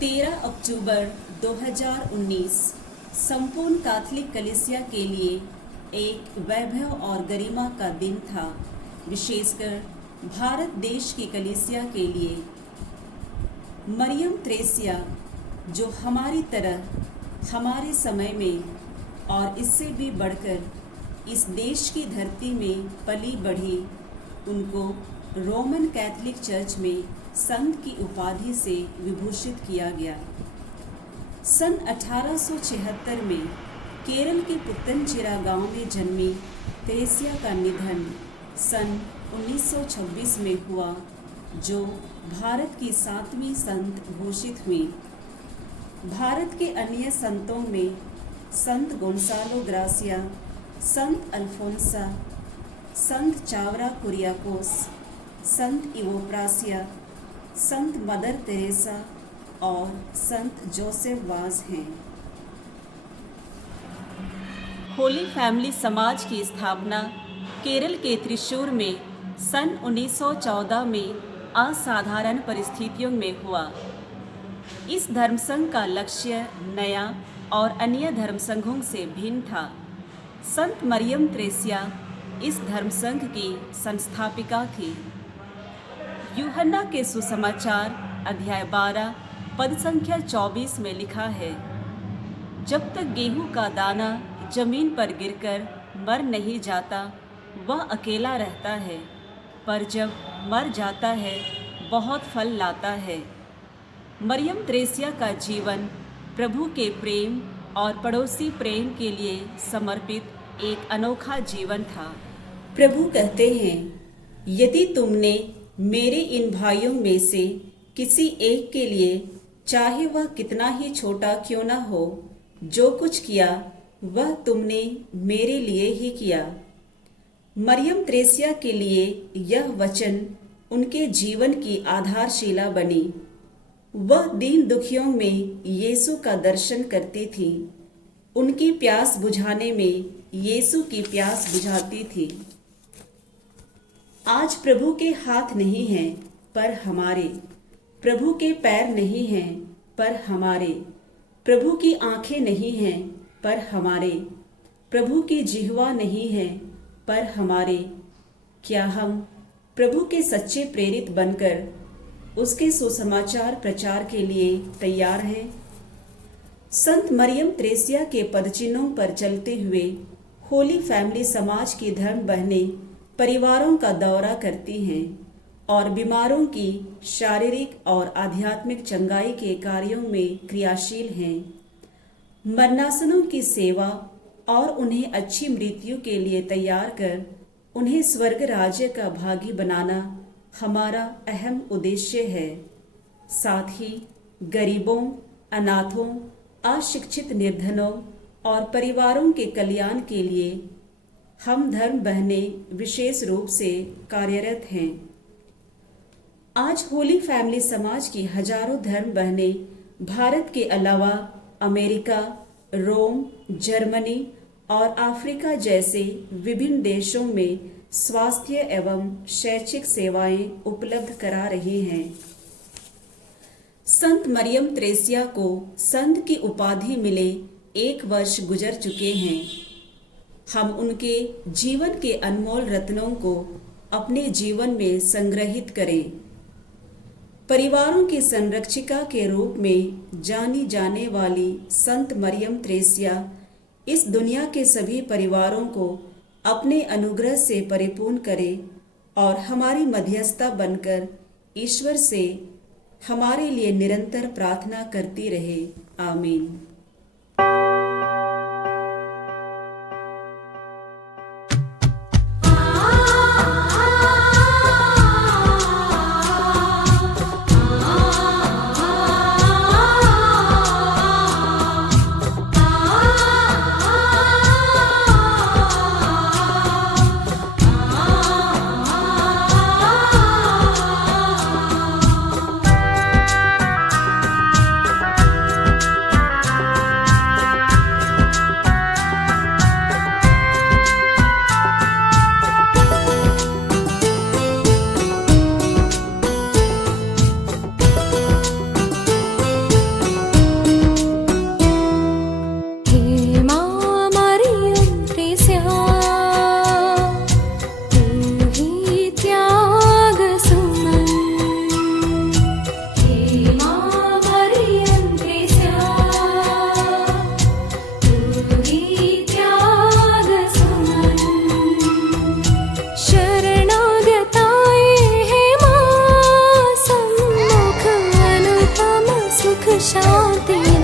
13 अक्टूबर 2019 संपूर्ण कैथोलिक कलीसिया के लिए एक वैभव और गरिमा का दिन था, विशेषकर भारत देश की कलीसिया के लिए। मरियम त्रेसिया, जो हमारी तरह हमारे समय में और इससे भी बढ़कर इस देश की धरती में पली बढ़ी, उनको रोमन कैथोलिक चर्च में संत की उपाधि से विभूषित किया गया। सन 1876 में केरल के पुत्तनचिरा गांव में जन्मी त्रेसिया का निधन सन 1926 में हुआ, जो भारत की 7वीं संत घोषित हुई। भारत के अन्य संतों में संत गोंसालो ग्रासिया, संत अल्फोंसा, संत चावरा कुरियाकोस, संत इवोप्रासिया, संत मदर तेरेसा और संत जोसेफ वाज हैं। होली फैमिली समाज की स्थापना केरल के त्रिशूर में सन 1914 में असाधारण परिस्थितियों में हुआ। इस धर्मसंघ का लक्ष्य नया और अन्य धर्मसंघों से भिन्न था। संत मरियम त्रेसिया इस धर्मसंघ की संस्थापिका थी। यूहन्ना के सुसमाचार अध्याय 12 पद संख्या 24 में लिखा है, जब तक गेहूं का दाना जमीन पर गिरकर मर नहीं जाता वह अकेला रहता है, पर जब मर जाता है बहुत फल लाता है। मरियम त्रेसिया का जीवन प्रभु के प्रेम और पड़ोसी प्रेम के लिए समर्पित एक अनोखा जीवन था। प्रभु कहते हैं, यदि तुमने मेरे इन भाइयों में से किसी एक के लिए, चाहे वह कितना ही छोटा क्यों न हो, जो कुछ किया वह तुमने मेरे लिए ही किया। मरियम त्रेसिया के लिए यह वचन उनके जीवन की आधारशिला बनी। वह दीन दुखियों में यीशु का दर्शन करती थी। उनकी प्यास बुझाने में यीशु की प्यास बुझाती थी। आज प्रभु के हाथ नहीं हैं पर हमारे, प्रभु के पैर नहीं हैं पर हमारे, प्रभु की आंखें नहीं हैं पर हमारे, प्रभु की जिह्वा नहीं है पर हमारे। क्या हम प्रभु के सच्चे प्रेरित बनकर उसके सुसमाचार प्रचार के लिए तैयार हैं? संत मरियम त्रेसिया के पदचिन्हों पर चलते हुए होली फैमिली समाज की धर्म बहनें परिवारों का दौरा करती हैं और बीमारों की शारीरिक और आध्यात्मिक चंगाई के कार्यों में क्रियाशील हैं। मरनासनों की सेवा और उन्हें अच्छी मृत्यु के लिए तैयार कर उन्हें स्वर्ग राज्य का भागी बनाना हमारा अहम उद्देश्य है। साथ ही गरीबों, अनाथों, अशिक्षित निर्धनों और परिवारों के कल्याण के लिए हम धर्म बहनें विशेष रूप से कार्यरत हैं। आज होली फैमिली समाज की हजारों धर्म बहनें भारत के अलावा अमेरिका, रोम, जर्मनी और अफ्रीका जैसे विभिन्न देशों में स्वास्थ्य एवं शैक्षिक सेवाएं उपलब्ध करा रही हैं। संत मरियम त्रेसिया को संत की उपाधि मिले 1 वर्ष गुजर चुके हैं। हम उनके जीवन के अनमोल रत्नों को अपने जीवन में संग्रहित करें। परिवारों की संरक्षिका के रूप में जानी जाने वाली संत मरियम त्रेसिया इस दुनिया के सभी परिवारों को अपने अनुग्रह से परिपूर्ण करे और हमारी मध्यस्थता बनकर ईश्वर से हमारे लिए निरंतर प्रार्थना करती रहे। आमीन। शांति